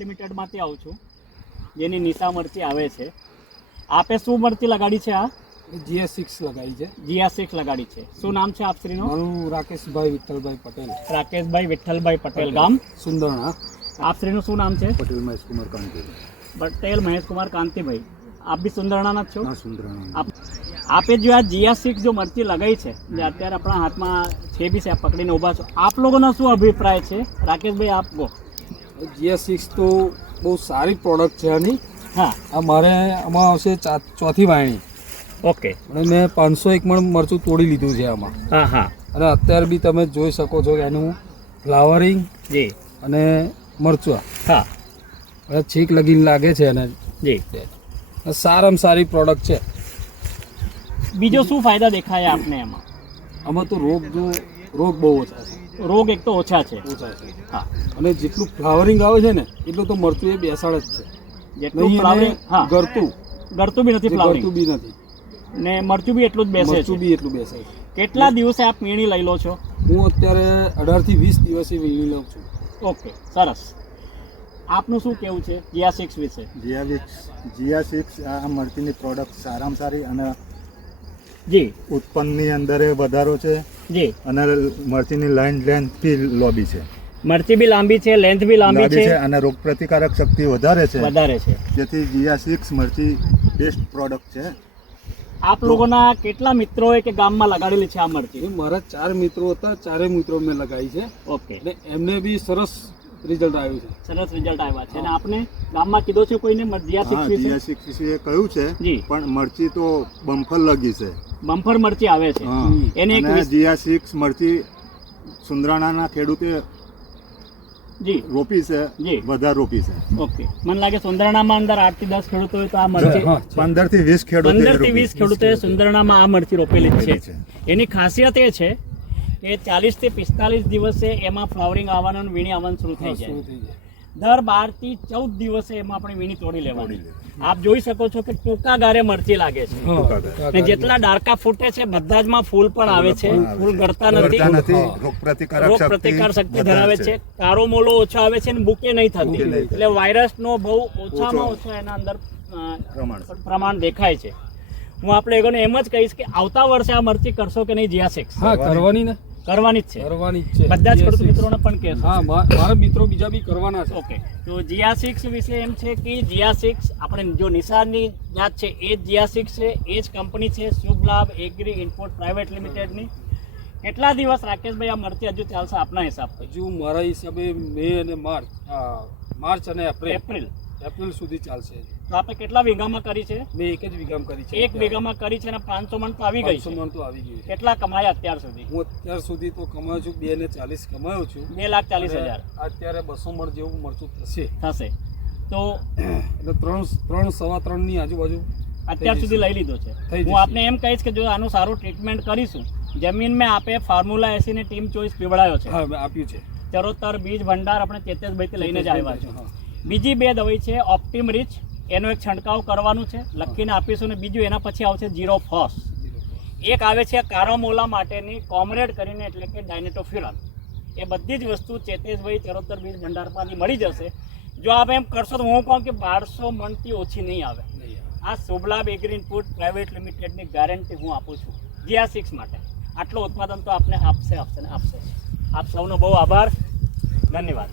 લિમિટેડમાંથી આવું છું, જેની નિશા મરચી આવે છે. આપે શું મરચી લગાડી છે? આ GS6 લગાડી છે. GS6 લગાડી છે. શું નામ છે આપશ્રીનું? મારું રાકેશભાઈ વિઠ્ઠલભાઈ પટેલ. રાકેશભાઈ વિઠ્ઠલભાઈ પટેલ, ગામ સુંદરણા. આપશ્રીનું શું નામ છે? પટેલ મહેશ કુમાર કાંતિ. પટેલ મહેશ કુમાર કાંતિભાઈ. આપ બી સુંદરણાના જ છો? હા, સુંદરણા. આપે જો આ GS6 જો મરચી લગાઈ છે, જે અત્યારે આપણા હાથમાં છે બી છે, આપ પકડીને ઊભા છો, આપ લોકોનો શું અભિપ્રાય છે? રાકેશભાઈ, આપ કહો. GS6 તો બહુ સારી પ્રોડક્ટ છે આની. હા, આ મારે આમાં આવશે ચોથી વાયણી. ઓકે. અને મેં 501 મણ મરચું તોડી લીધું છે આમાં. હા હા. અને અત્યારે બી તમે જોઈ શકો છો કે એનું ફ્લાવરિંગ જી અને મરચું હા હવે છીક લગીને લાગે છે એને. જી, સારામાં સારી પ્રોડક્ટ છે. બીજો શું ફાયદા દેખાય આપને એમાં? આમાં તો રોગ બહુ ઓછા છે. રોગ એક તો ઓછા છે. હા, અને જેટલું ફ્લાવરિંગ આવે છે ને એટલું તો મરચું એ બેસાડ જ છે. જેટલું નહીં ફ્લાવરિંગ, હા, ગરતું બી નથી, ફ્લાવરિંગ ગરતું બી નથી ને મરચું બી એટલું જ બેસે મરચું છે. બી એટલું બેસે છે. કેટલા દિવસે આપ વીણી લઈ લો છો? હું અત્યારે 18 થી 20 દિવસે વીણી લઉં છું. ઓકે, સરસ. આપનું શું કેવું છે GS6 વિશે? GS6 આ મરચીની પ્રોડક્ટ સારામાં સારી અને જી ઉત્પન્નની અંદર એ વધારો છે જી. અને મરચીની લેન્થ બી લોબી છે, મરચી બી લાંબી છે, લેન્થ બી લાંબી છે અને રોગ પ્રતિકારક શક્તિ વધારે છે, જેથી GS6 મરચી બેસ્ટ પ્રોડક્ટ છે. આપ લોકોના કેટલા મિત્રોએ કે ગામમાં લગાડેલી છે આ મરચી? મારા 4 મિત્રો હતા, 4 મિત્રો મેં લગાવી છે. ઓકે. અને એમને બી સરસ રિઝલ્ટ આવ્યું છે. સરસ રિઝલ્ટ આવ્યા છે. અને આપને ગામમાં કીધો છે કોઈને GS6 વિશે? GS6 વિશે કહ્યું છે, જી. પણ મરચી તો બમ્ફર લગી છે. બમ્ફર મરચી આવે છે. એને એક GS6 મરચી સુંદરાણાના ખેડૂતે જી રોપી છે, જી, વધારે રોપી છે. ઓકે. મને લાગે સુંદરણામાં અંદર 8 થી 10 ખેડૂતો હોય તો આ મરચી 15 થી 20 ખેડૂતોએ સુંદરણામાં આ મરચી રોપેલી જ છે. એની ખાસિયત એ છે કે 40 થી 45 દિવસે એમાં ફ્લાવરિંગ આવવાનું અને વીણી આવવાનું શરૂ થઈ જાય. દર 12 થી 14 દિવસે એમાં આપણે વીણી તોડી લેવાની. આપ જોઈ શકો છો કે ટૂંકા ગારે મરચી લાગે છે, અને જેટલા ડાર્કા ફૂટે છે બધા જ માં ફૂલ પણ આવે છે, ફૂલ ગળતા નથી, રોગ પ્રતિકાર શક્તિ ધરાવે છે, કારો મોલો ઓછો આવે છે અને બુકે નહીં થતી. એટલે વાયરસનો બહુ ઓછામાં ઓછો એના અંદર પ્રમાણ દેખાય છે. હું આપણે એગોને એમ જ કહીશ કે આવતા વર્ષે આ મરચી કરશો કે નહીં GS6? હા, કરવાની જ છે. બધા જ ખેડૂત મિત્રોને પણ કહેશો? હા, મારા મિત્રો બીજા બી કરવાના છે. ઓકે. તો GS6 વિશે એમ છે કે GS6 આપણે જો નિશાનની જાત છે એ જ GS6 છે, એ જ કંપની છે શુભ લાભ એગ્રી ઇનપુટ પ્રાઇવેટ લિમિટેડની. કેટલા દિવસ રાકેશભાઈ આ મરચી હજુ ચાલશે આપના હિસાબથી? હજુ મારા હિસાબે મે અને માર્ચ અને એપ્રિલ સુધી ચાલશે. તો આપણે કેટલા વીઘામાં કરી છે? મેં 1 જ વીઘામાં કરી છે. 1 વીઘામાં કરી છે અને 500 મણ તો આવી ગઈ છે. 500 મણ તો આવી ગઈ છે. કેટલા કમાયા અત્યાર સુધી? હું અત્યાર સુધી તો કમાયો છું 2,40,000 કમાયો છું. 2,40,000. અત્યારે 200 મણ જેવું મરચું થશે. તો એટલે 3 સવા 3 ની આજુબાજુ અત્યાર સુધી લઈ લીધો છે. હું આપને એમ કહીશ કે જો આનું સારું ટ્રીટમેન્ટ કરીશું, જમીન મેં આપે ફોર્મ્યુલા 80 ની ટીમ ચોઈસ પીવડાયો છે. હા, મેં આપ્યું છે. ચરોતર બીજ ભંડાર આપણે ચેતેશભાઈથી લઈને જ આવ્યા છે. બીજી 2 દવાઈ છે ઓપ્ટિમ રીચ, એનો એક છંટકાવ કરવાનું છે, લખીને આપીશું. ને બીજું એના પછી આવશે ઝીરો ફોસ. એક આવે છે કારોમોલા માટેની કોમરેડ કરીને, એટલે કે ડાયનેટોફ્યુરન. એ બધી જ વસ્તુ ચેતેશભાઈ ચરોતર બીજ ભંડારમાંથી મળી જશે. જો આપ એમ કરશો તો હું કહું કે 1200 મણથી ઓછી નહીં આવે. આ શુભ લાભ એગ્રી ઇનપુટ પ્રાઇવેટ લિમિટેડની ગેરંટી હું આપું છું GS6 માટે. આટલું ઉત્પાદન તો આપને આપશે. આપ સૌનો બહુ આભાર, ધન્યવાદ.